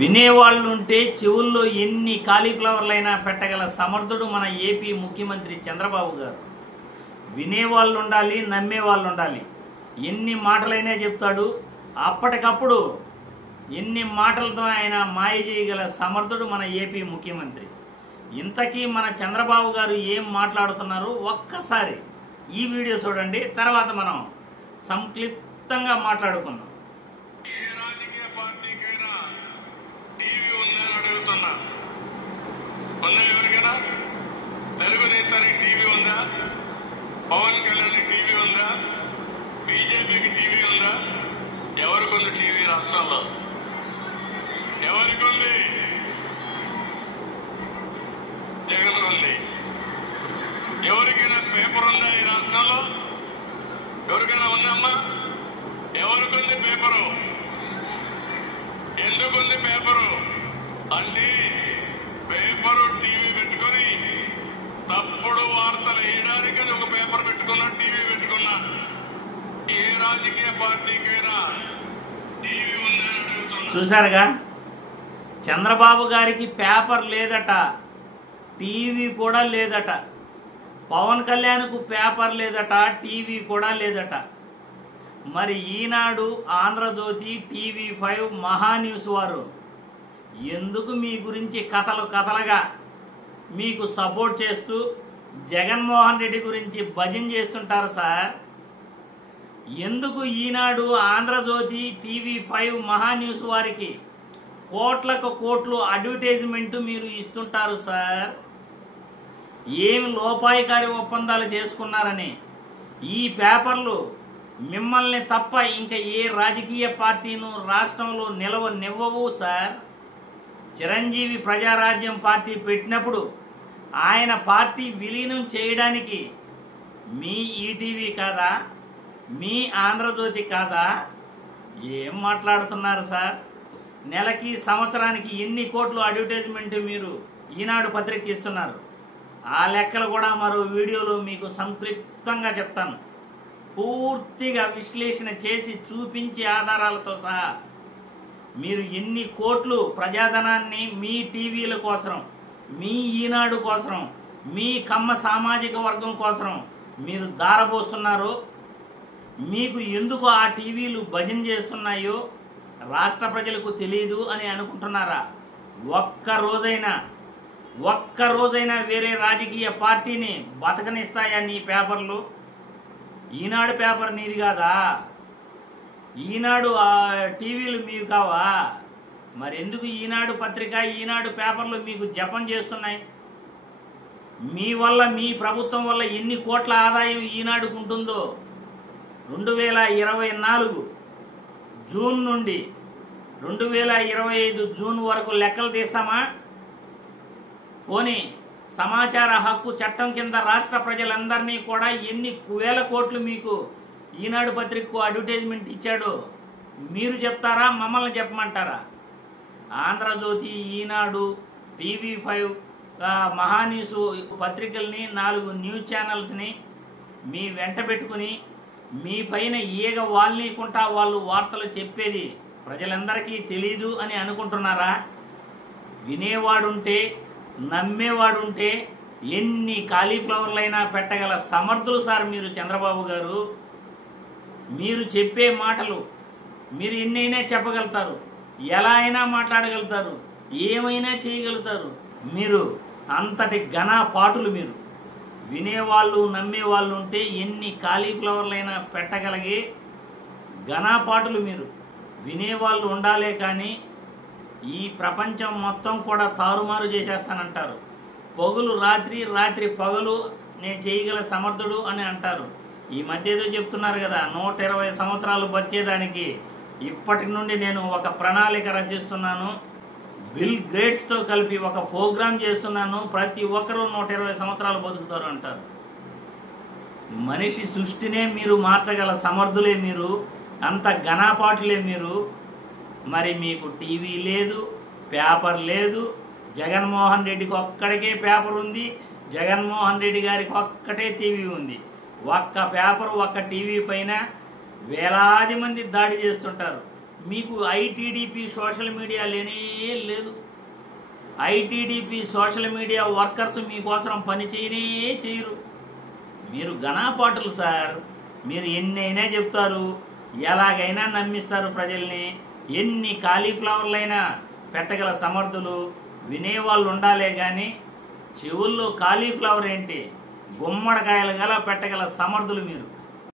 వినేవాళ్ళు ఉంటే చెవుల్లో ఎన్ని కాలీఫ్లవర్లైనా పెట్టగల సమర్థుడు మన ఏపీ ముఖ్యమంత్రి చంద్రబాబు గారు. వినేవాళ్ళు ఉండాలి, నమ్మేవాళ్ళు ఉండాలి. ఎన్ని మాటలైనా చెప్తాడు, అప్పటికప్పుడు ఎన్ని మాటలతో ఆయన మాయ చేయగల సమర్థుడు మన ఏపీ ముఖ్యమంత్రి. ఇంతకీ మన చంద్రబాబు గారు ఏం మాట్లాడుతున్నారు ఒక్కసారి ఈ వీడియో చూడండి, తర్వాత మనం సంక్లిప్తంగా మాట్లాడుకుందాం. ఎవరికైనా తెలుగుదేశానికి టీవీ ఉందా? పవన్ కళ్యాణ్కి టీవీ ఉందా? బీజేపీకి టీవీ ఉందా? ఎవరికి ఉంది టీవీ రాష్ట్రంలో? ఎవరికి ఉంది? జగన్ ఉంది. ఎవరికైనా పేపర్ ఉందా ఈ రాష్ట్రంలో? ఎవరికైనా ఉందమ్మా? ఎవరికి ఉంది పేపరు? ఎందుకుంది పేపరు అంటే పేపరు టీవీ పెట్టుకొని తప్పుడు వార్తలు వేయడానికి అది ఒక పేపర్ పెట్టుకున్నా, టీవీ పెట్టుకున్నా. ఏ రాజకీయ పార్టీకైనా టీవీ ఉందని అడుగుతున్నా. చూశారుగా, చంద్రబాబు గారికి పేపర్ లేదట, టీవీ కూడా లేదట. పవన్ కళ్యాణ్కు పేపర్ లేదట, టీవీ కూడా లేదట. మరి ఈనాడు, ఆంధ్రజ్యోతి, TV5, మహాన్యూస్ వారు ఎందుకు మీ గురించి కథలుగా మీకు సపోర్ట్ చేస్తూ జగన్మోహన్ రెడ్డి గురించి భజన చేస్తుంటారు సార్? ఎందుకు ఈనాడు, ఆంధ్రజ్యోతి, TV5, మహాన్యూస్ వారికి కోట్లకు కోట్లు అడ్వర్టైజ్మెంట్ మీరు ఇస్తుంటారు సార్? ఏమి లోపాయికారి ఒప్పందాలు చేసుకున్నారని ఈ పేపర్లు మిమ్మల్ని తప్ప ఇంకా ఏ రాజకీయ పార్టీను రాష్ట్రంలో నిలవనివ్వవు సార్. చిరంజీవి ప్రజారాజ్యం పార్టీ పెట్టినప్పుడు ఆయన పార్టీ విలీనం చేయడానికి మీ ఈటీవీ కాదా, మీ ఆంధ్రజ్యోతి కాదా? ఏం మాట్లాడుతున్నారు సార్? నెలకి, సంవత్సరానికి ఎన్ని కోట్లు అడ్వర్టైజ్మెంట్ మీరు ఈనాడు పత్రిక ఇస్తున్నారు? ఆ లెక్కలు కూడా మరో వీడియోలో మీకు సంక్లిప్తంగా చెప్తాను. పూర్తిగా విశ్లేషణ చేసి చూపించే ఆధారాలతో సహా మీరు ఎన్ని కోట్లు ప్రజాధనాన్ని మీ టీవీల కోసం, మీ ఈనాడు కోసం, మీ కమ్మ సామాజిక వర్గం కోసం మీరు దారపోస్తున్నారో, మీకు ఎందుకు ఆ టీవీలు భజన చేస్తున్నాయో రాష్ట్ర ప్రజలకు తెలియదు అని అనుకుంటున్నారా? ఒక్కరోజైనా వేరే రాజకీయ పార్టీని బతకనిస్తాయా నీ పేపర్లు? ఈనాడు పేపర్ నీది కాదా? ఈనాడు టీవీలు మీరు కావా? మరి ఎందుకు ఈనాడు పత్రిక, ఈనాడు పేపర్లు మీకు జపం చేస్తున్నాయి? మీ వల్ల, మీ ప్రభుత్వం వల్ల ఎన్ని కోట్ల ఆదాయం ఈనాడుకు ఉంటుందో 2024 జూన్ నుండి 2025 జూన్ వరకు లెక్కలు తీస్తామా? పోనీ సమాచార హక్కు చట్టం కింద రాష్ట్ర ప్రజలందరినీ కూడా ఎన్ని వేల కోట్లు మీకు ఈనాడు పత్రికకు అడ్వర్టైజ్మెంట్ ఇచ్చాడో మీరు చెప్తారా, మమ్మల్ని చెప్పమంటారా? ఆంధ్రజ్యోతి, ఈనాడు, TV5, మహాన్యూస్ పత్రికల్ని, 4 న్యూస్ ఛానల్స్ని మీ వెంట పెట్టుకుని మీ పైన ఈగ వాల్నీకుంటా వాళ్ళు వార్తలు చెప్పేది ప్రజలందరికీ తెలీదు అని అనుకుంటున్నారా? వినేవాడుంటే, నమ్మేవాడుంటే ఎన్ని కాలీఫ్లవర్లైనా పెట్టగల సమర్థులు సార్ మీరు చంద్రబాబు గారు. మీరు చెప్పే మాటలు మీరు ఎన్నైనా చెప్పగలుగుతారు, ఎలా అయినా మాట్లాడగలుగుతారు, ఏమైనా చేయగలుగుతారు. మీరు అంతటి ఘన పాటులు. మీరు వినేవాళ్ళు, నమ్మేవాళ్ళు ఉంటే ఎన్ని కాలీఫ్లవర్లైనా పెట్టగలిగే ఘనపాటులు మీరు. వినేవాళ్ళు ఉండాలే కానీ ఈ ప్రపంచం మొత్తం కూడా తారుమారు చేసేస్తానంటారు. పగులు రాత్రి, రాత్రి పగలు నేను చేయగల సమర్థుడు అని అంటారు. ఈ మధ్య ఏదో చెప్తున్నారు కదా, 120 సంవత్సరాలు బతికేదానికి ఇప్పటి నుండి నేను ఒక ప్రణాళిక రచిస్తున్నాను, బిల్ గేట్స్తో కలిపి ఒక ప్రోగ్రామ్ చేస్తున్నాను, ప్రతి ఒక్కరూ 120 సంవత్సరాలు బతుకుతారు అంటారు. మనిషి సృష్టినే మీరు మార్చగల సమర్థులే మీరు, అంత ఘనపాటులే మీరు. మరి మీకు టీవీ లేదు, పేపర్ లేదు. జగన్మోహన్ రెడ్డికి ఒక్కడికే పేపర్ ఉంది, జగన్మోహన్ రెడ్డి గారికి ఒక్కటే టీవీ ఉంది. ఒక్క పేపర్, ఒక్క టీవీ పైన వేలాది మంది దాడి చేస్తుంటారు. మీకు ఐటీడీపీ సోషల్ మీడియా లేనే లేదు. ఐటీడీపీ సోషల్ మీడియా వర్కర్స్ మీకోసం పని చేయరు. మీరు ఘనాపాటులు సార్. మీరు ఎన్నైనా చెప్తారు, ఎలాగైనా నమ్మిస్తారు ప్రజల్ని. ఎన్ని కాలీఫ్లవర్లైనా పెట్టగల సమర్థులు, వినేవాళ్ళు ఉండాలే కానీ చెవుల్లో కాలీఫ్లవర్ ఏంటి, గుమ్మడికాయలు గల పెట్టగల సమర్థులు మీరు.